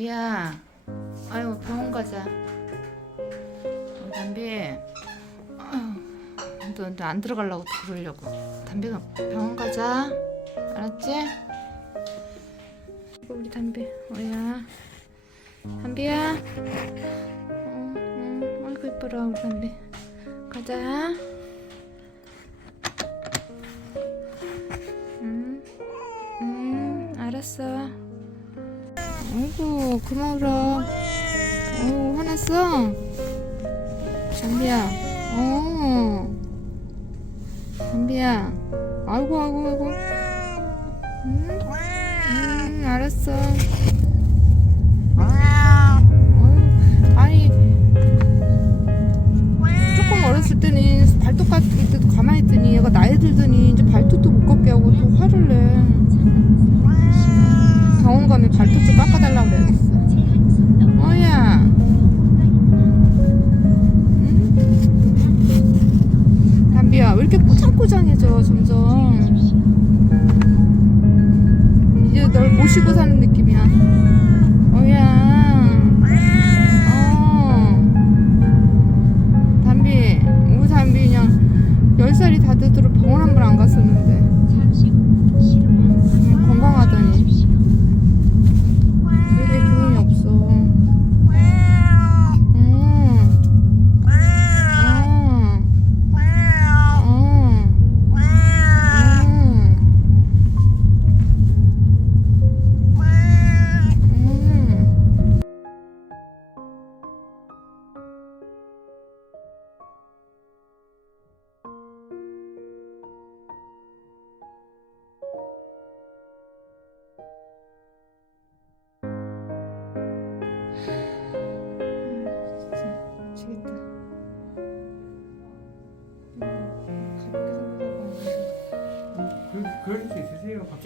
미야, 아유 병원 가자. 어, 담비, 너안 들어가려고 그러려고. 담비가 병원 가자. 알았지? 우리 담비, 어야. 담비야. 어, 응, 아이고 이뻐라 우리 담비. 가자. 응, 응, 알았어. 아이고 그만 울어 어우 화났어? 담비야. 어. 담비야. 아이고 아이고 아이고. 응? 응 알았어. 아니 조금 어렸을 때는 발톱 깎을 때도 가만히 있더니 얘가 나이 들더니 이제 발 가면 발톱 좀 깎아달라고 그래야겠어. 어야. 응? 담비야, 왜 이렇게 꼬장꼬장해져, 점점. 이제 널 모시고 사는 느낌이야. 어야. 어. 담비, 우리 담비 그냥 10살이 다 되도록 병원 한 번 안 갔었는데.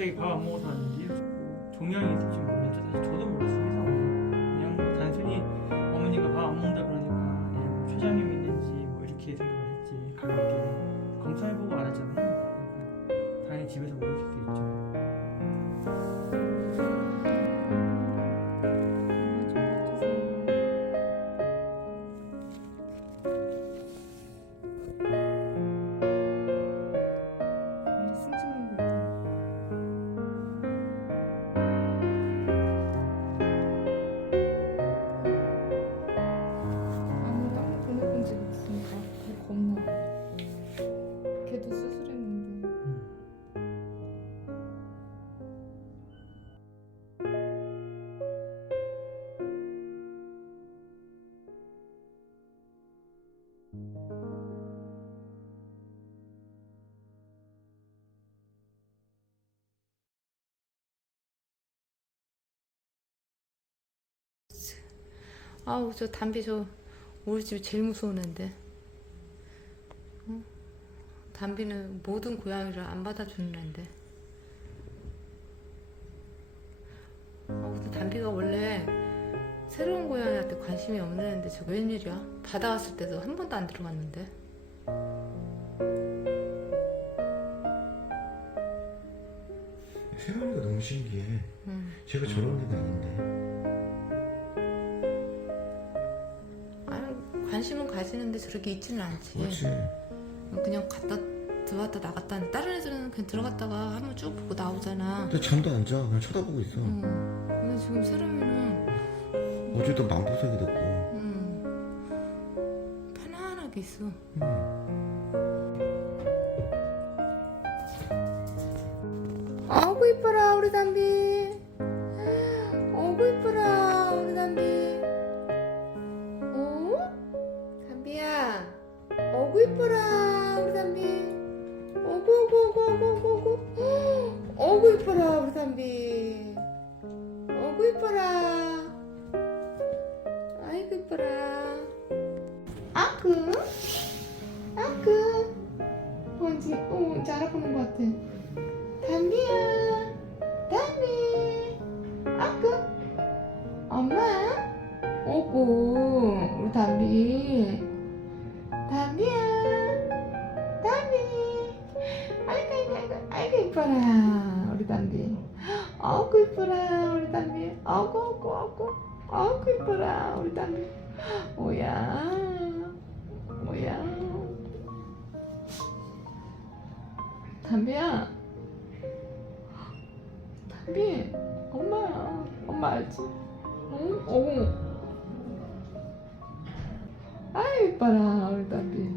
갑자기 밥 안 먹어서 왔는지 종양이 있을지 몰랐죠. 사실 저도 몰랐습니다. 그냥 뭐 단순히 어머니가 밥 안 먹는다 그러니까 예, 뭐 췌장염 있는지 뭐 이렇게 생각을 했지 가볍게 검사해보고 알았잖아요. 그러니까 당연히 집에서 모르실 수 있죠. 아우 저 담비 저 우리 집이 제일 무서운 애인데 응? 담비는 모든 고양이를 안 받아주는 애인데 아, 근데 담비가 원래 새로운 고양이한테 관심이 없는 애인데 저거 웬일이야 받아왔을 때도 한 번도 안 들어갔는데 세상이가 너무 신기해. 응. 제가 저런 애가 아닌데. 아니 관심은 가지는데 저렇게 있지는 않지 그렇지. 그냥 갔다 들어왔다 나갔다 하는데 다른 애들은 그냥 들어갔다가 한번 쭉 보고 나오잖아 근데 잠도 안 자. 그냥 쳐다보고 있어. 응. 근데 지금 세롬이는 어제도 맘부석이 됐고. 음, 편안하게 있어. 아이고 이뻐라 우리 담비. 아이고 이뻐라 우리 담비. 어? 담비야. 아이고 이뻐라 우리 담비. 어구 어구 어구 어구 어구 어구. 어구 이뻐라 우리 담비. 어구 이뻐라. 이뻐라. 아크? 아크? 어 지금 어 이제 알아보는 것 같아. 담비야 담비 아크? 엄마? 오고 우리 담비 담비야 담비 아이고 아이고 아이고 아이고 이뻐라 우리 담비 아이고 이뻐라 우리 담비 아이고 아이고 아이고 아이고 이뻐라. 우리 담비 뭐야? 뭐야? 담비야. 담비 엄마야 엄마 알지? 응? 오 아이 이뻐라 우리 담비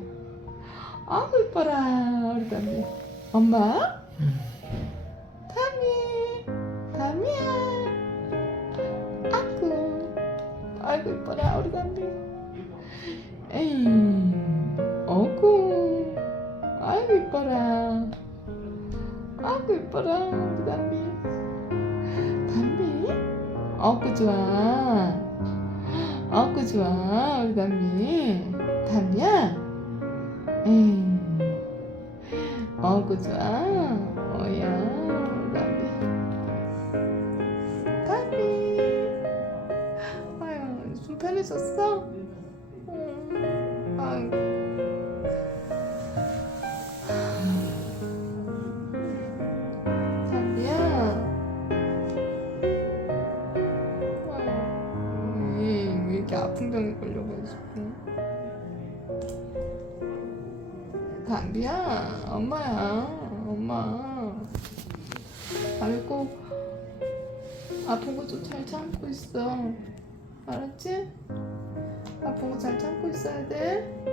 아이고 이뻐라 우리 담비 엄마? 에이 어구 아이고 이뻐라. 아이고 이뻐라 우리 담비. 담비? 어구 좋아. 어구 좋아 우리 담비. 담비야? 에이 어구 좋아 담비야 엄마야 엄마 아이고 아픈 거 좀 잘 참고 있어 알았지? 아픈 거 잘 참고 있어야 돼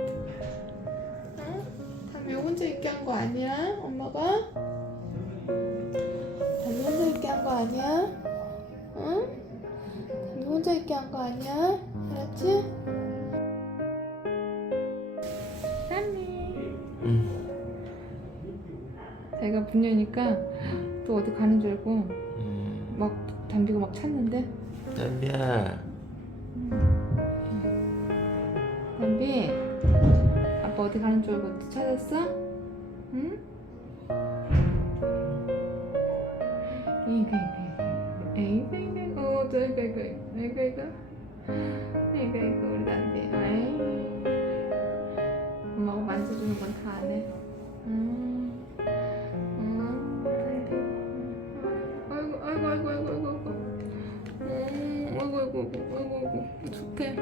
응? 담비 혼자 있게 한 거 아니야 엄마가? 담비 혼자 있게 한 거 아니야? 응? 담비 혼자 있게 한 거 아니야? 분녀니까 또 어디 가는 줄 알고 음. 막 담비가 막 찾는데 담비야. 담비 아빠 어디 가는 줄 알고 또 찾았어? 응? 이거 이거 이거 이거 이거 어, 저 이거 이거 이거 이거 이거 이거 우리 담비 아이 엄마가 만져주는 건 다 안 해 음, 음, 어이구 어이구 어이구 어이구 좋대.